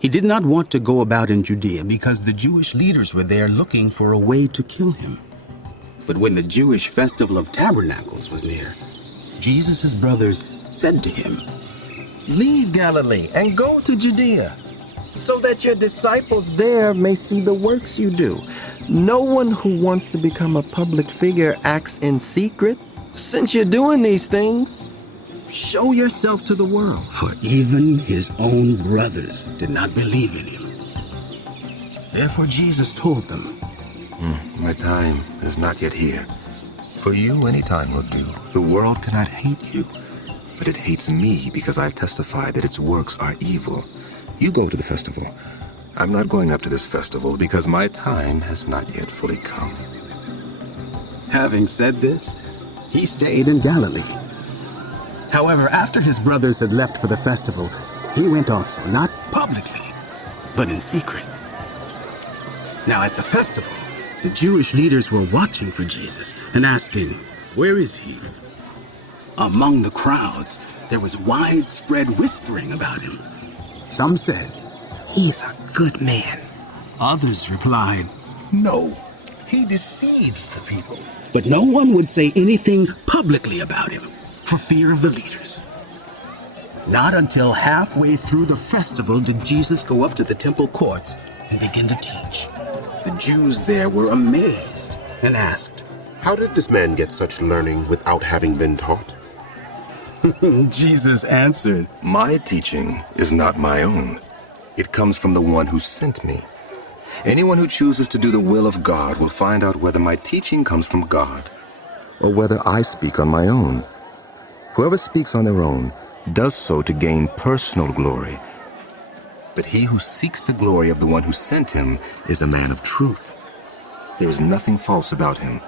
He did not want to go about in Judea because the Jewish leaders were there looking for a way to kill him. But when the Jewish festival of tabernacles was near, Jesus' brothers said to him, "Leave Galilee and go to Judea, so that your disciples there may see the works you do. No one who wants to become a public figure acts in secret. Since you're doing these things, show yourself to the world." For even his own brothers did not believe in him. Therefore Jesus told them, My time is not yet here. For you, any time will do. The world cannot hate you, but it hates me because I testify that its works are evil. You go to the festival. I'm not going up to this festival because my time has not yet fully come. Having said this, he stayed in Galilee. However, after his brothers had left for the festival, he went also, not publicly, but in secret. Now at the festival, the Jewish leaders were watching for Jesus and asking, "Where is he?" Among the crowds, there was widespread whispering about him. Some said, "He's a good man." Others replied, "No, he deceives the people." But no one would say anything publicly about him for fear of the leaders. Not until halfway through the festival did Jesus go up to the temple courts and begin to teach. The Jews there were amazed and asked, "How did this man get such learning without having been taught?" Jesus answered, My teaching is not my own. It comes from the one who sent me. Anyone who chooses to do the will of God will find out whether my teaching comes from God or whether I speak on my own. Whoever speaks on their own does so to gain personal glory. But he who seeks the glory of the one who sent him is a man of truth. There is nothing false about him.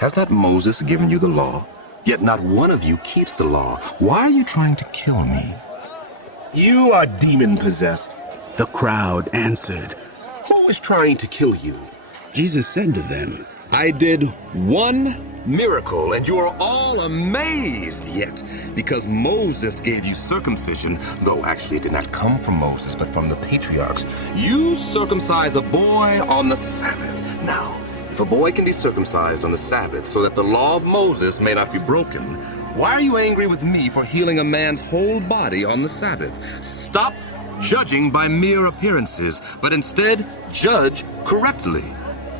Has not Moses given you the law? Yet not one of you keeps the law. Why are you trying to kill me? "You are demon-possessed. The crowd answered. Who is trying to kill you?" Jesus said to them, I did one miracle, and you are all amazed yet, because Moses gave you circumcision, though actually it did not come from Moses, but from the patriarchs. You circumcise a boy on the Sabbath. Now, if a boy can be circumcised on the Sabbath so that the law of Moses may not be broken, why are you angry with me for healing a man's whole body on the Sabbath? Stop judging by mere appearances, but instead judge correctly.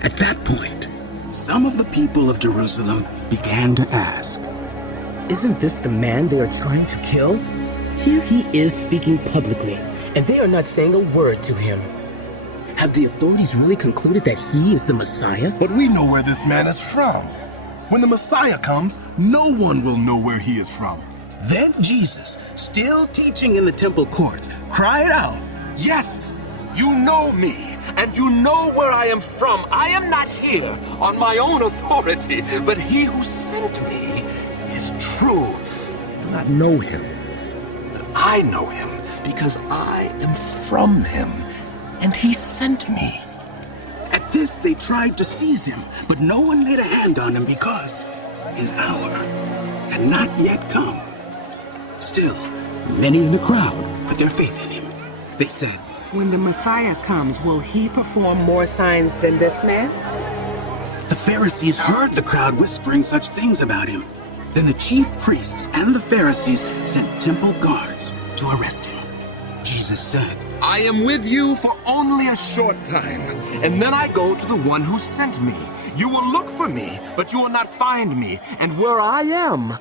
At that point, some of the people of Jerusalem began to ask, Isn't this the man they are trying to kill? Here he is speaking publicly, and they are not saying a word to him. Have the authorities really concluded that he is the Messiah? But we know where this man is from. When the Messiah comes, no one will know where he is from. Then Jesus, still teaching in the temple courts, cried out, Yes, you know me, and you know where I am from. I am not here on my own authority, but he who sent me is true. You do not know him, but I know him because I am from him, and he sent me. At this they tried to seize him, but no one laid a hand on him because his hour had not yet come. Still, many in the crowd put their faith in him. They said, When the Messiah comes, will he perform more signs than this man? The Pharisees heard the crowd whispering such things about him. Then the chief priests and the Pharisees sent temple guards to arrest him. Jesus said, I am with you for only a short time, and then I go to the one who sent me. You will look for me, but you will not find me, and where I am,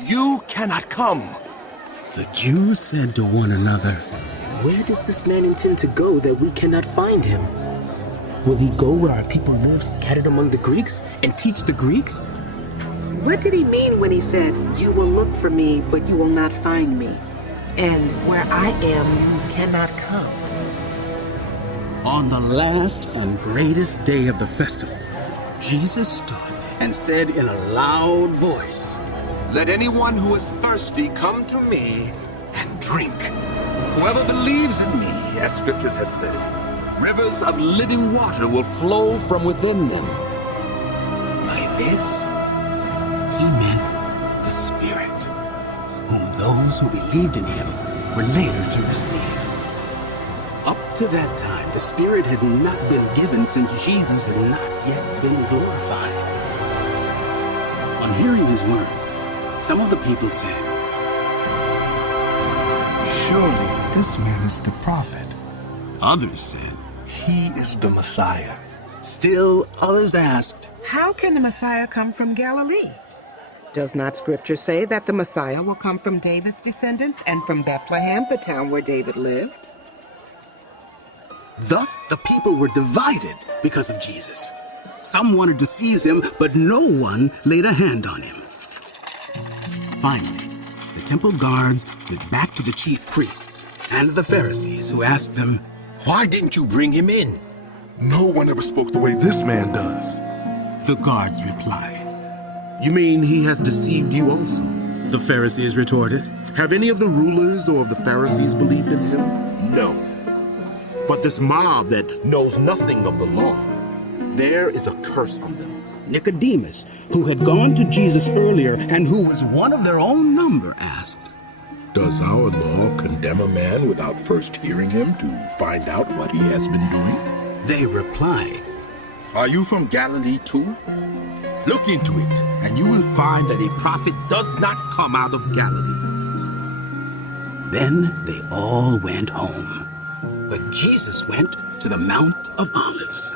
you cannot come. The Jews said to one another, Where does this man intend to go that we cannot find him? Will he go where our people live, scattered among the Greeks, and teach the Greeks? What did he mean when he said, "You will look for me, but you will not find me"? And where I am, you cannot come. On the last and greatest day of the festival, Jesus stood and said in a loud voice, Let anyone who is thirsty come to me and drink. Whoever believes in me, as scriptures has said, rivers of living water will flow from within them. By this, he meant the Spirit, whom those who believed in him were later to receive. Up to that time, the Spirit had not been given since Jesus had not yet been glorified. On hearing his words, some of the people said, Surely this man is the prophet. others said, He is the Messiah. still others asked, How can the Messiah come from Galilee? Does not Scripture say that the Messiah will come from David's descendants and from Bethlehem, the town where David lived? Thus the people were divided because of Jesus. Some wanted to seize him, but no one laid a hand on him. Finally, the temple guards went back to the chief priests and the Pharisees, who asked them, Why didn't you bring him in? No one ever spoke the way this man does. The guards replied. You mean he has deceived you also? The Pharisees retorted. Have any of the rulers or of the Pharisees believed in him? No. But this mob that knows nothing of the law, there is a curse on them. Nicodemus, who had gone to Jesus earlier and who was one of their own number, asked, Does our law condemn a man without first hearing him to find out what he has been doing? They replied, Are you from Galilee too? Look into it, and you will find that a prophet does not come out of Galilee. Then they all went home. But Jesus went to the Mount of Olives.